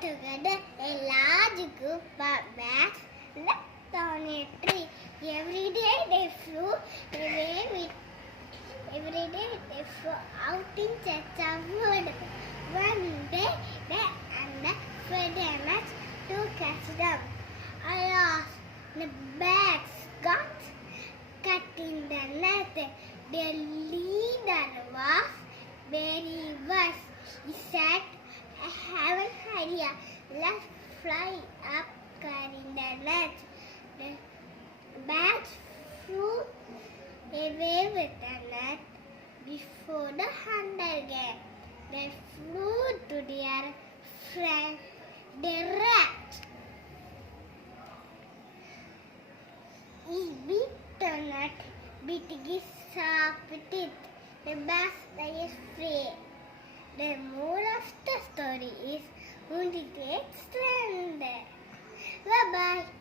together a large group of bats lived on a tree. Every day they flew out in search of food. One day they underfed enough to catch them. Alas, the bats got cut in the net. Their leader was very worse. He said, "I have an idea. Let's fly up carrying the net." The bats flew away with the net before the hunter came. They flew to their friend, the rat. He beat the net, beating his sharp teeth. The bats is free. The moral of the story is, who takes strength. Bye bye.